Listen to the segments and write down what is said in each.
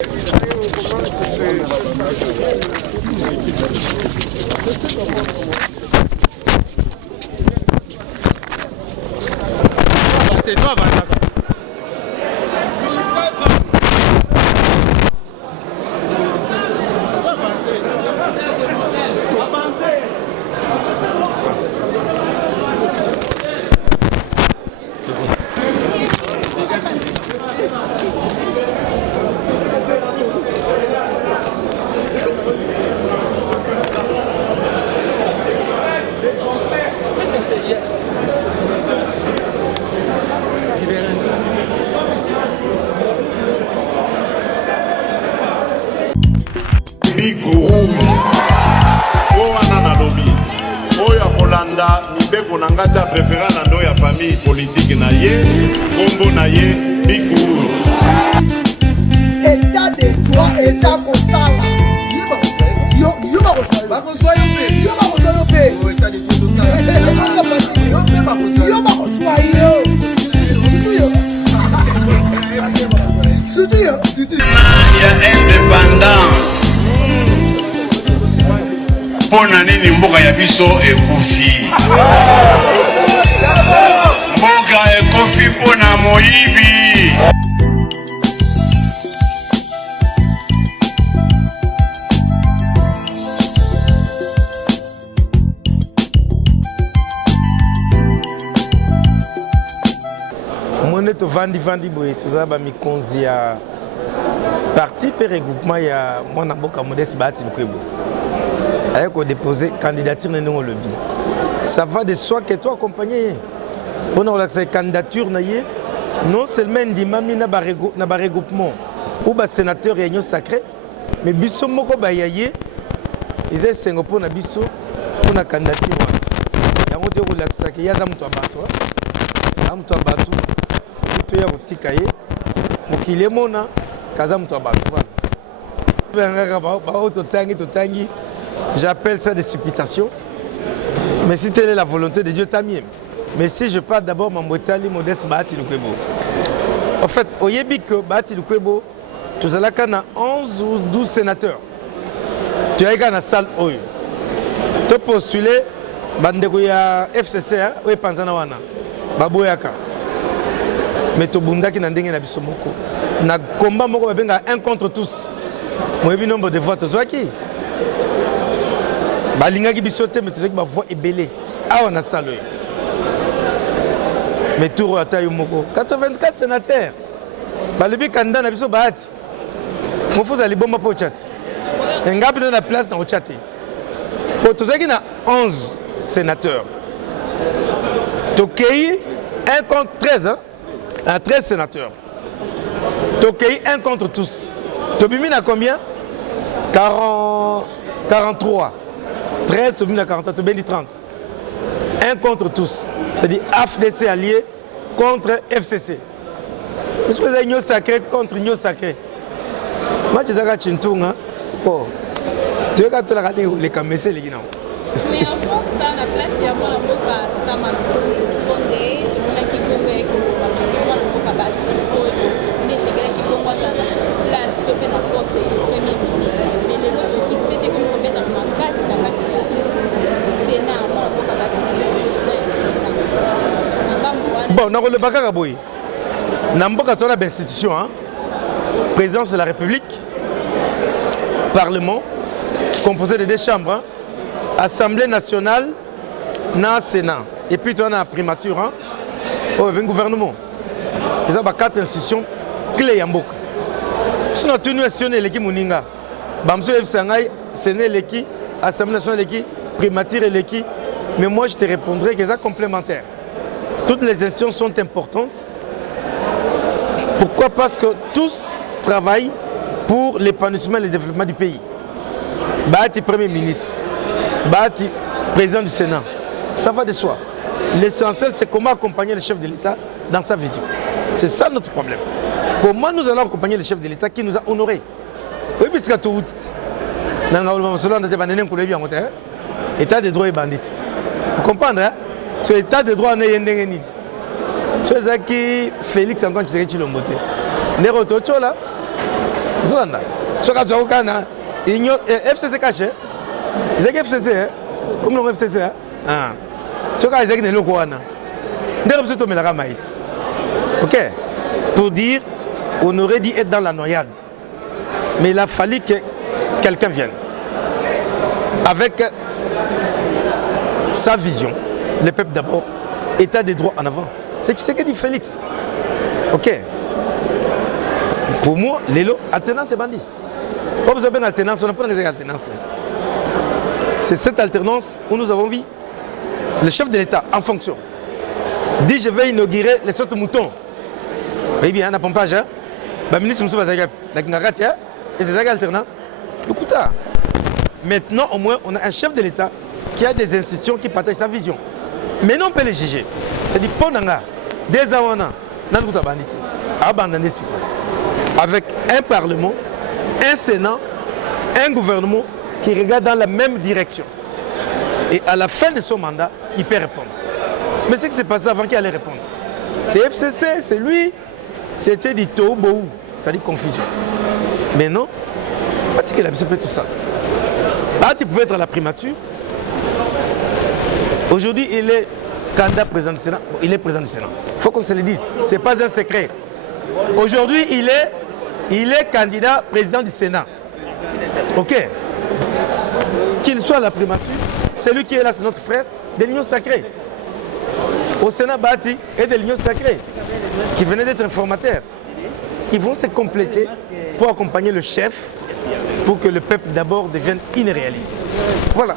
C'est toi, Vanessa. mibeko na ngata préféré na ndo ya famille politique na ye kombo na ye Big Rouge. État de droit eza kosala yo bakoswa ya indépendance mpona nini mboka ya biso ekufi mboka ekufi mpona moyibi mone tovandi boye tozala bamikonzi ya parti mpe regroupement ya mwana mboka Modeste Bahati Lukwebo aye kodépose candidature na ndenge olobi ça va de soi que toi accompagné mpona kolakisa candidature na ye non seulement ndimami na baregroupement ou basénateur ya union sacré mais biso moko baya ye eza esengo mpona biso mpona candidature wana yango te kolakisaka ye aza moto ya bato aza moto ya bato toya kotika ye mokili emona kaza moto ya bato wana kaka bao totangi j'appelle ça des supputations mais si telle est la volonté de Dieu tant mieux mais si je parle d'abord Mambotali Modeste Bahati Lukwebo en fait oyebi que Bahati Lukwebo tozalaka na 11 ou 12 sénateurs toyaka na salle oyo to postuler bandeko ya FCC oyo epanzana wana baboyaka mais tobundaki na ndenge na biso moko na combat moko babenga un contre tous moyebi nombre de voix tozwaki balingaki biso te mais tozwaki bavoix ebele awa na salo oyo mais tour oyo ata yo moko 84 sénateurs balobi candidat na biso Bahati mofuza libomba mpo otya te engapi te na place na otya te po tozwaki na 11 sénateurs tokei 1 contre 13 à 13 sénateurs. Tokei 1 contre tous. Tobimi na combien 43. 13, Tobimi na 43, Tobimi 30. 1 contre tous. C'est-à-dire AFDC allié contre FCC. Est-ce que vous avez une sacrée contre une sacrée? Moi, je suis Chintunga. Oh. Tu veux que tu as les camésés, les guinéens. Mais avant ça, la place, il y a moi, la boca, ça m'a demandé, on a qui pouvait, moi, la boca, mais c'est quelqu'un qui peut moi, ça place, que fait la porte, premier ministre, mais les autres qui c'était comme on met dans ma casse, la catia, c'est là, moi, la boca, bon, dans le Bakara Boy, dans le institution, présidence de la République, Parlement, composé de 2 chambres, hein? Assemblée nationale, na Sénat. Et puis tu as la primature, hein? Oh, le gouvernement. Ils ont 4 institutions clés en Mboka. Si nous avons une l'équipe Mouninga, Bamso Efsangai, Sénat l'équipe, Assemblée nationale l'équipe, primature l'équipe. Mais moi je te répondrai que c'est complémentaire. Toutes les institutions sont importantes. Pourquoi? Parce que tous travaillent pour l'épanouissement et le développement du pays. Bahati Premier ministre, Bahati président du Sénat, ça va de soi. L'essentiel, c'est comment accompagner le chef de l'État dans sa vision. C'est ça notre problème. Comment nous allons accompagner le chef de l'État qui nous a honorés? Oui, puisque tout État de droit et bandit. Vous comprenez? Ce État de droit n'est pas ni. Ce qui Félix Antoine Tshisekedi Tshilombo. Néroto là. Zolanda. Ce que tu as kana FCC caché. C'est FCC hein. Comme le FCC hein. Ah. Ce que ils ont le koana. Ndere biso to melaka maït. OK. Pour dire on aurait dit être dans la noyade. Mais il a fallu que quelqu'un vienne avec sa vision. Le peuple d'abord, état des droits en avant. C'est ce que dit Félix. OK. Pour moi, l'élo, alternance et bandit. Pas besoin d'alternance, on n'a pas besoin d'alternance. C'est cette alternance où nous avons vu le chef de l'État en fonction. Dit je vais inaugurer les sortes de moutons. Oui bien, on a pompage. Le ministre Moussa Bazagap, et c'est ça l'alternance. Maintenant, au moins, on a un chef de l'État qui a des institutions qui partagent sa vision. Mais non, on peut les juger. C'est-à-dire, pendant des awana, avec un Parlement, un Sénat, un gouvernement qui regarde dans la même direction. Et à la fin de son mandat, il peut répondre. Mais ce qui s'est passé avant qu'il allait répondre, c'est FCC, c'est lui, c'était du Tobo, c'est-à-dire confusion. Mais non, il a fait tout ça. Là, tu pouvais être à la primature. Aujourd'hui, il est candidat président du Sénat. Bon, il est président du Sénat. Il faut qu'on se le dise. Ce n'est pas un secret. Aujourd'hui, il est candidat président du Sénat. OK. Qu'il soit à la primature, c'est lui qui est là, c'est notre frère de l'Union sacrée. Au Sénat Bati et de l'Union sacrée, qui venait d'être informateurs. Ils vont se compléter pour accompagner le chef, pour que le peuple d'abord devienne une réalité. Voilà.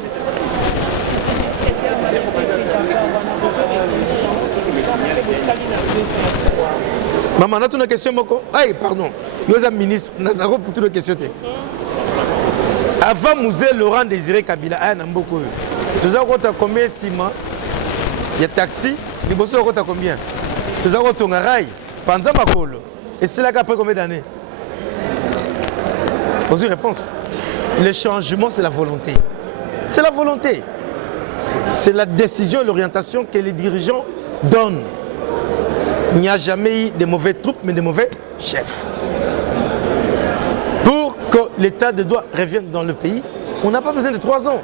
Maman, on a une question, Moko. Aïe, pardon. Nous sommes ministres, nous avons pour toutes les questions. Avant Mouzé Laurent Désiré Kabila, nous avons combien de ciment? Il y a taxi, les bosses ont combien? Nous avons ton rail, pendant ma colo. Et c'est là qu'après combien d'années? Posez une réponse. Le changement, c'est la volonté. C'est la volonté. C'est la décision et l'orientation que les dirigeants donnent. Il n'y a jamais eu de mauvais troupes, mais de mauvais chefs. Pour que l'état de droit revienne dans le pays, on n'a pas besoin de 3 ans.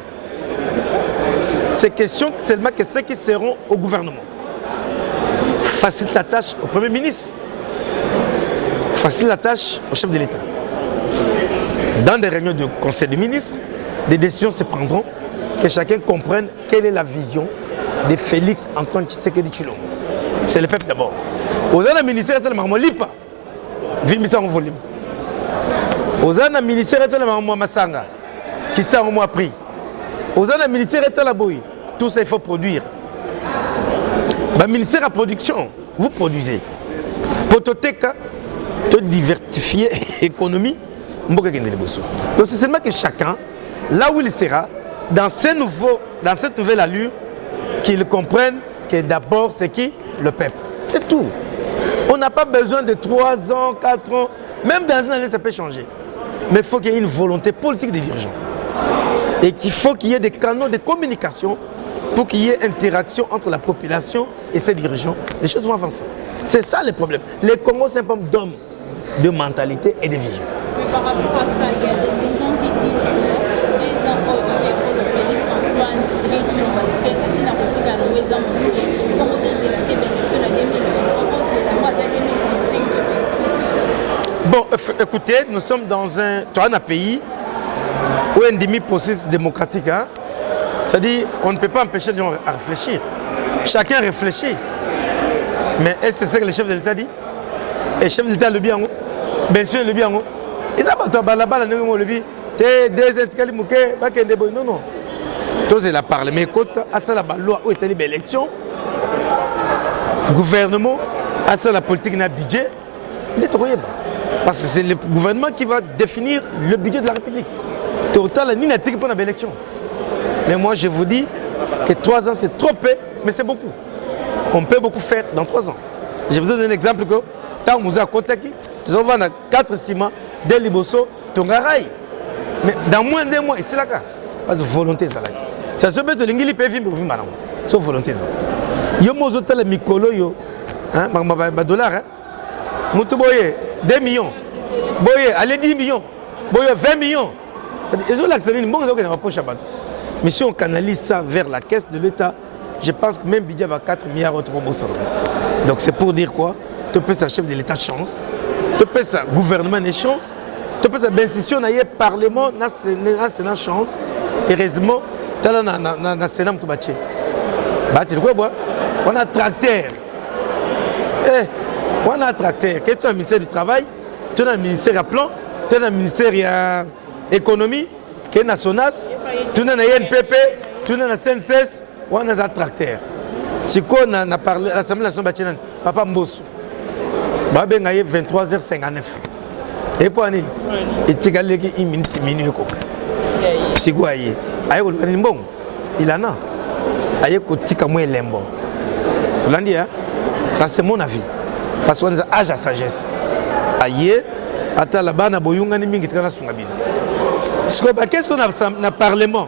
C'est question seulement que ceux qui seront au gouvernement facilitent la tâche au Premier ministre, facilitent la tâche au chef de l'État. Dans des réunions de conseil des ministres, des décisions se prendront, que chacun comprenne quelle est la vision de Félix Antoine Tshisekedi Tshilombo. C'est le peuple d'abord. Aux autres ministères, il y a un lipa. Vilmissa en volume. Aux autres ministères, il y a un Massanga. Qui t'a au moins pris. Aux autres ministères, il y a un boy. Tout ça, il faut produire. Le ministère de production, vous produisez. Pour te diversifier l'économie, donc c'est seulement que chacun, là où il sera, dans cette nouvelle allure, qu'il comprenne que d'abord c'est qui? Le peuple. C'est tout. On n'a pas besoin de 3 ans, 4 ans, même dans une année ça peut changer. Mais il faut qu'il y ait une volonté politique des dirigeants. Et qu'il faut qu'il y ait des canaux de communication pour qu'il y ait interaction entre la population et ses dirigeants. Les choses vont avancer. C'est ça le problème. Les Congos, c'est un problème d'hommes, de mentalité et de vision. Mais par rapport à ça, il y a des gens qui disent que les enfants avec le Félix Antoine, qui serait une basket, c'est la politique à nous, les hommes, comment doser la élection à 2000, comment c'est la moitié 2025-2026. Bon, écoutez, nous sommes dans un pays où un demi-processus démocratique, hein? C'est-à-dire on ne peut pas empêcher les gens à réfléchir. Chacun réfléchit. Mais est-ce que c'est ce que le chef de l'État dit? Et le chef de l'État le bien, bien sûr le bien. Ils ont là-bas, des intégrales, non, non. Tous ils parlent, mais écoute, à ça la loi où est l'élection, gouvernement, à ça la politique n'a budget, il est trop bien. Parce que c'est le gouvernement qui va définir le budget de la République. Total, ni n'a pas d'élection. Mais moi, je vous dis que 3 ans, c'est trop peu, mais c'est beaucoup. On peut beaucoup faire dans 3 ans. Je vous donne un exemple que tant que vous avez contacté, nous avons 4 ciments, des liboso, Tongaraï. Mais dans moins de 2 mois, c'est là. Parce que volonté, ça. Ça se peut que l'ingili peut vivre, c'est volonté. Yo mozo tala mikolo yo, hein, $, hein, 2 millions. boye allez 10 millions, boye 20 millions. Ils ont l'accès, mais si on canalise ça vers la caisse de l'État, je pense que même budget va 4 milliards autres au Donc c'est pour dire quoi? Tu peux ça chef de l'État chance, tu peux ça gouvernement de chance, tu peux ça institution na parlement na Sénat chance. Heureusement, tu as na Sénat tout bâti. Bâti quoi bois? On a tracteur. On a tracteur. Que tu as un ministère du travail, tu as un ministère à plan, tu as un ministère à économie, qui est national, tu as un INPP, tu as un CNCS, on a un tracteur. Si on a parlé à l'Assemblée nationale, Papa Mbosso, il y a 23h59. Et pour Anine, il y a une minute. Si vous voyez, il en a. Il y a un lembo. Vous dit, ça c'est mon avis. Parce qu'on a âge à sagesse. Aïe, attends là-bas, on a boyunga ni mingi tana sungabina. Qu'est-ce qu'on a dans le Parlement?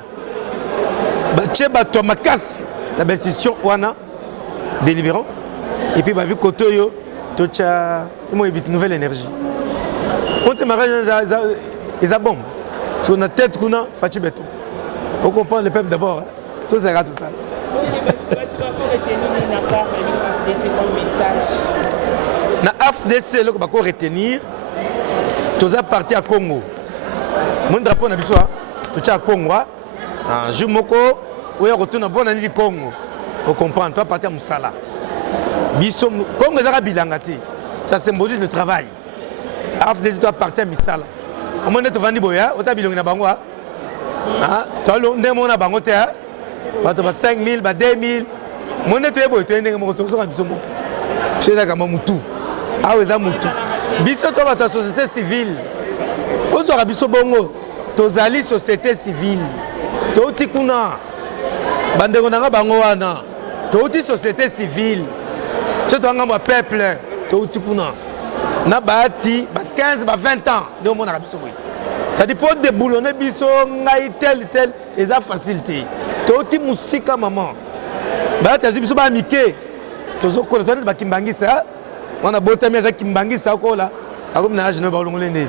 Bah toi ma casse la décision wana délibérante et puis bah vu côté yo tocha une nouvelle énergie. On te marage ils a bombe. Si on a tête kuna fachi beton. On comprend le peuple d'abord. Tout ça tout ça. Na AFDC le ko retenir tous à partir à Congo. Mon drapeau na biso to tcha Congo en jumoko ou retourne à bonani Congo. On comprend toi partir à Moussala. Biso Congo za bilangati. Ça symbolise le travail. AFDC doit partir à Missala. Au moins to vandi boya, ota bilongi na bango to lo ndemo na bango te bato ba 5000 ba 2000. Mon neto ebo to ndenge mo to so biso mo. C'est là comme mutu. Ah oui, ça mutu. Biso to ba société civile. Ozo ka biso bongo. Tozali société civile. Toti kuna. Bandeko nanga bango wana. Toti société civile. Tto anga mo peuple. Toti kuna. Na bati ba 15 ba 20 ans. Ndio mona ka biso boy. Ça dit pour déboulonner biso ngai tel et ça facilité. Toti musika maman. Ba tazi biso ba mike. Tozo ko to ba kimbangisa. Wana bota meza kimbangisa ko la. Ako na age no ba longolende.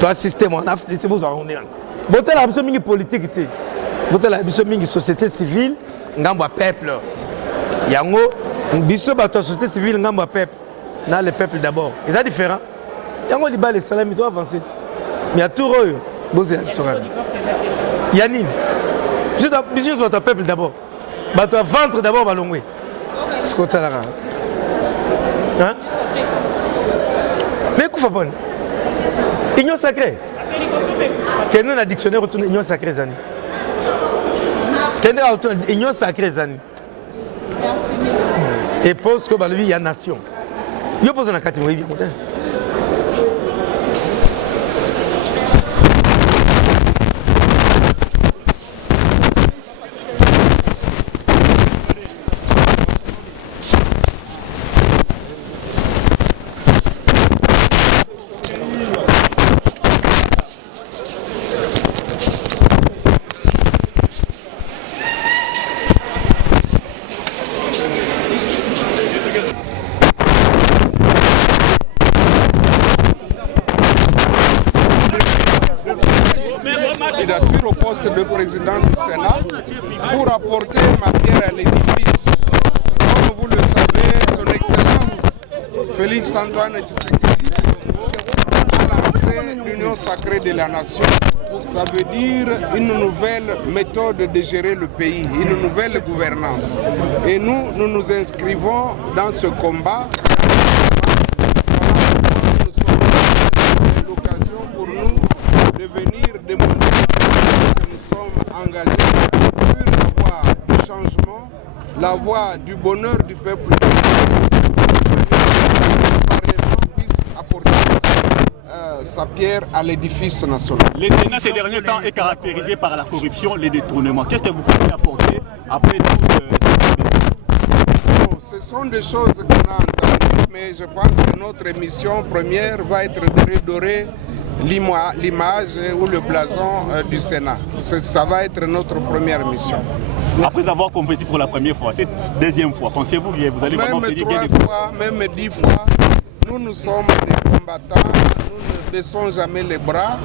To assister moi na c'est vous on est. Bota la biso mingi politique té. Bota la biso mingi société civile ngambo peuple. Yango biso ba to société civile ngambo peuple. Na le peuple d'abord. Et ça différent. Yango liba les salami to avancer. Mais à tout royo, bosé la biso. Yanine. Biso ba to peuple d'abord. Ba to ventre d'abord ba longwe. Ce qu'on t'a là. Hein? Mais quoi fait union sacrée. Quel est le dictionnaire retourne union sacrée zani? Quel est le union sacrée zani? Et pose que lui il y a nation. Il pose la catégorie bien. Au poste de président du Sénat pour apporter ma pierre à l'édifice. Comme vous le savez, son Excellence Félix Antoine Tshisekedi a lancé l'Union sacrée de la nation. Ça veut dire une nouvelle méthode de gérer le pays, une nouvelle gouvernance. Et nous nous inscrivons dans ce combat. Nous sommes l'occasion pour nous de venir démontrer que nous sommes engagés sur la voie du changement, la voie du bonheur du peuple. Le Parlement puisse apporter sa pierre à l'édifice national. Le Sénat ces derniers temps est caractérisé par la corruption, les détournements. Qu'est-ce que vous pouvez apporter après tout ce sont des choses qu'on a entendues, mais je pense que notre mission première va être de redorer l'image ou le blason du Sénat. Ça va être notre première mission. Après avoir compris pour la première fois, cette deuxième fois, pensez-vous que vous allez vraiment même 3 fois, même 10 fois, nous sommes des combattants. nous ne baissons jamais les bras,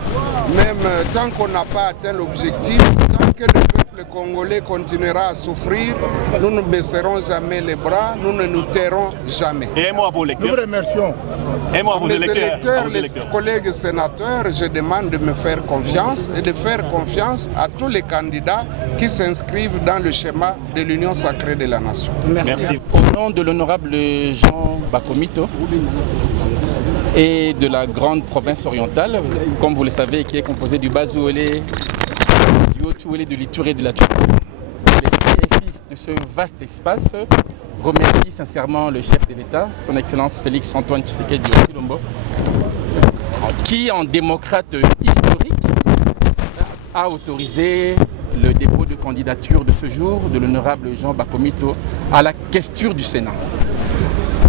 même tant qu'on n'a pas atteint l'objectif, tant que le peuple congolais continuera à souffrir, nous ne baisserons jamais les bras, nous ne nous tairons jamais. Et un mot à vos lecteurs. Nous remercions. Un mot à vos Mes électeurs. les collègues sénateurs, je demande de me faire confiance et de faire confiance à tous les candidats qui s'inscrivent dans le schéma de l'Union sacrée de la nation. Merci. Au nom de l'honorable Jean Bakomito et de la grande province orientale, comme vous le savez, qui est composée du Bas-Ouélé, du Haut-Ouélé, de l'Ituri et de la Tchoukou, les CFIs de ce vaste espace remercie sincèrement le chef de l'État, son Excellence Félix Antoine Tshisekedi Tshilombo, qui, en démocrate historique, a autorisé le dépôt de candidature de ce jour de l'honorable Jean Bakomito à la questure du Sénat.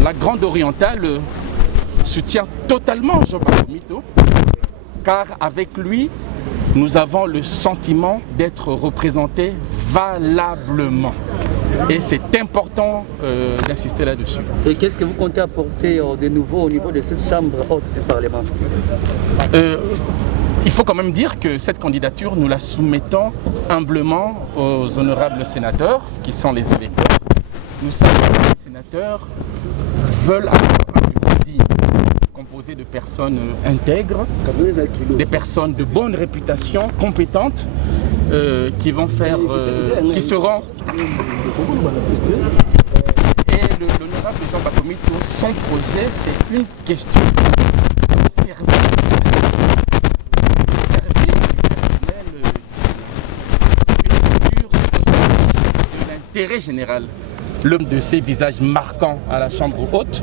La Grande Orientale soutient totalement Jean Bakomito, car avec lui, nous avons le sentiment d'être représentés valablement. Et c'est important d'insister là-dessus. Et qu'est-ce que vous comptez apporter de nouveau au niveau de cette chambre haute du Parlement? Il faut quand même dire que cette candidature, nous la soumettons humblement aux honorables sénateurs, qui sont les électeurs. Nous savons que les sénateurs veulent avoir un bureau digne, composé de personnes intègres, des personnes de bonne réputation, compétentes, qui vont faire, qui seront... Et l'honorable Jean Bakomito, son projet, c'est une question de service. Intérêt général. L'homme de ces visages marquants à la Chambre haute